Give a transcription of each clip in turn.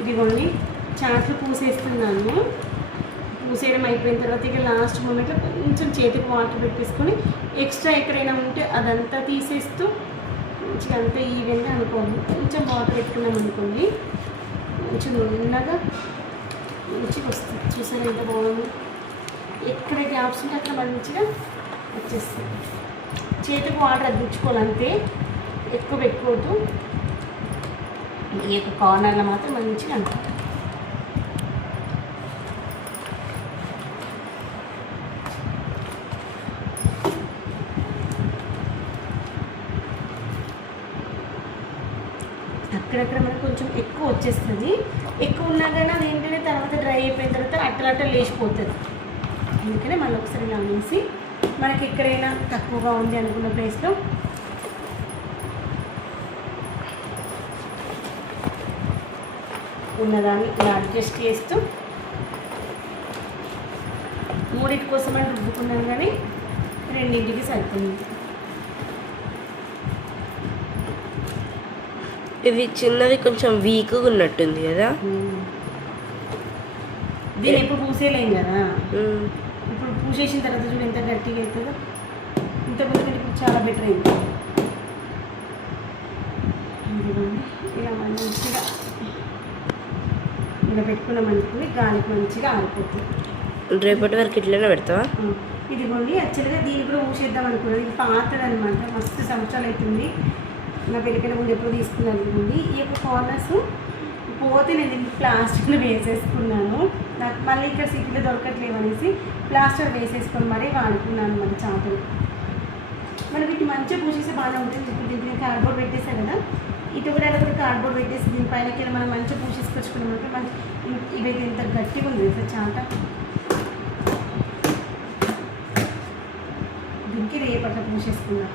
ఇదిగోండి చాట్లు పూసేస్తున్నాను. పూసేయడం అయిపోయిన తర్వాత ఇక లాస్ట్ మూమెంట్లో కొంచెం చేతికి వాటర్ పెట్టేసుకొని ఎక్స్ట్రా ఎక్కడైనా ఉంటే అదంతా తీసేస్తూ మంచిగా అంతా ఈవెన్గా అనుకోండి. కొంచెం వాటర్ పెట్టుకున్నాం అనుకోండి, కొంచెం నున్నగా మంచిగా వస్తుంది. చూసారా ఎంత బాగుంది. ఎక్కడ గ్యాప్స్ ఉంటే అక్కడ మంచిగా వచ్చేస్తుంది. చేతికి వాటర్ అద్దుకోవాలంటే ఎక్కువ పెట్టుకోవద్దు. ఈ యొక్క కార్నర్లో మాత్రం మంచిగా అంటారు. అక్కడక్కడ మనకు కొంచెం ఎక్కువ వచ్చేస్తుంది. ఎక్కువ ఉన్నా కానీ అది ఏంటంటే తర్వాత డ్రై అయిపోయిన తర్వాత అట్టలట్ట లేచిపోతుంది. అందుకనే మళ్ళీ ఒకసారి ఇలా వేసి మనకి ఎక్కడైనా తక్కువగా ఉంది అనుకున్న ప్లేస్లో ఉన్నదాన్ని ఇలా అడ్జస్ట్ చేస్తూ మూడింటి కోసం అని రుబ్బుకున్నాను, కానీ రెండింటికి సరిపోయింది. ఇది చిన్నది కొంచెం వీక్గా ఉన్నట్టుంది కదా. దీన్ని ఎప్పుడు పూసేయలేం కదా. ఇప్పుడు పూసేసిన తర్వాత చూడు ఎంత గట్టిగా అవుతుందో. ఇంతకుముందు ఇప్పుడు చాలా బెటర్ అయింది. ఇలా మంచిగా ఇలా పెట్టుకున్నాం అనుకుని గాలికి మంచిగా ఆరిపోతుంది. రేపటి వరకు ఇట్లనే పెడతావా? ఇదిగోండి యాక్చువల్గా దీన్ని కూడా ఊసేద్దాం అనుకున్నది. ఇది పాతది అనమాట, మస్తు సంవత్సరాలు అవుతుంది. నా పెళ్ళికైనా ముందు ఎప్పుడు తీసుకున్నాను. ఇదిగోండి ఈ యొక్క కార్నర్స్ పోతే నేను ఇంటి ప్లాస్టర్లో వేసేసుకున్నాను. నాకు మళ్ళీ ఇక్కడ సిటీలో దొరకట్లేవు అనేసి ప్లాస్టర్ వేసేసుకొని మరీ వాడుకున్నాను మన చాపలు. మనం వీటి మంచిగా పూసేస్తే బాగానే ఉంటుంది. ఇప్పుడు దీనికి కార్డ్బోర్డ్ పెట్టేసాను కదా, ఇటు కూడా ఎలా కూడా కార్డ్బోర్డ్ పెట్టేసి దీనిపైనకి మనం మంచిగా పూసేసుకొచ్చుకున్నామంటే మంచి ఇవైతే ఎంత గట్టిగా ఉంది సార్ చాట. దీనికి రేపట్ల పూసేసుకున్నా.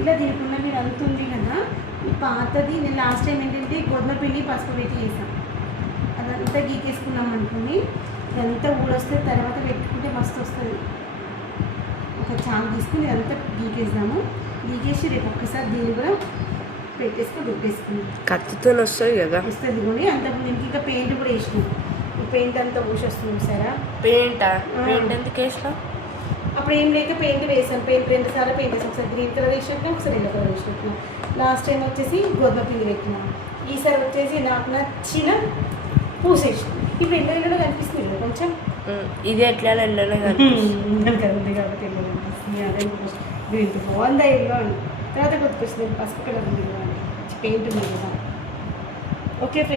ఇలా దీనికి ఉన్న మీరు అంత ఉంది కదా, ఈ పాతది నేను లాస్ట్ టైం ఏంటంటే గోధుమ పిండి పసుపు పెట్టి చేసాం. అదంతా గీకేసుకున్నాం అనుకుని ఇదంతా ఊడొస్తే తర్వాత పెట్టుకుంటే మస్తు వస్తుంది. ఒక చాకు తీసుకుని ఇదంతా గీకేసాము. గీకేసి రేపు ఒక్కసారి దీన్ని కూడా పెట్టేసుకొని రుబ్బేసుకున్నాం. కత్తితో వస్తుంది కదా, వస్తుంది కూడా. అంతకుముందు ఇంక ఇంకా పెయింట్ కూడా వేసినాం. ఈ పెయింట్ అంతా ఊసొస్తుంది సరే. పెయింట్ ఎందుకు వేసినా? అప్పుడు ఏం లేక పెయింట్ వేసాం. పెయింట్ 2 సార్లు పెయింట్ వేసాం. ఒకసారి గ్రీన్ కలర్ వేసినట్టు, ఒకసారి ఎల్లో కలర్ వేసినట్టు. లాస్ట్ టైం వచ్చేసి గోధుమ పిండి పెట్టినాం. ఈసారి వచ్చేసి నాకు నచ్చిన పూసేసినాం. ఇప్పుడు ఎల్లో కనిపిస్తుంది కదా కొంచెం. ఇది ఎట్లా ఎల్లోనే కనిపిస్తుంది కాబట్టి ఎల్లో కనిపిస్తుంది. అదే గ్రీన్ బాగుందా ఎల్లో అని. తర్వాత గుర్తుకొస్తుంది పసుపు కలర్ ఉంది కదా, పెయింట్ ఉంది కదా. ఓకే.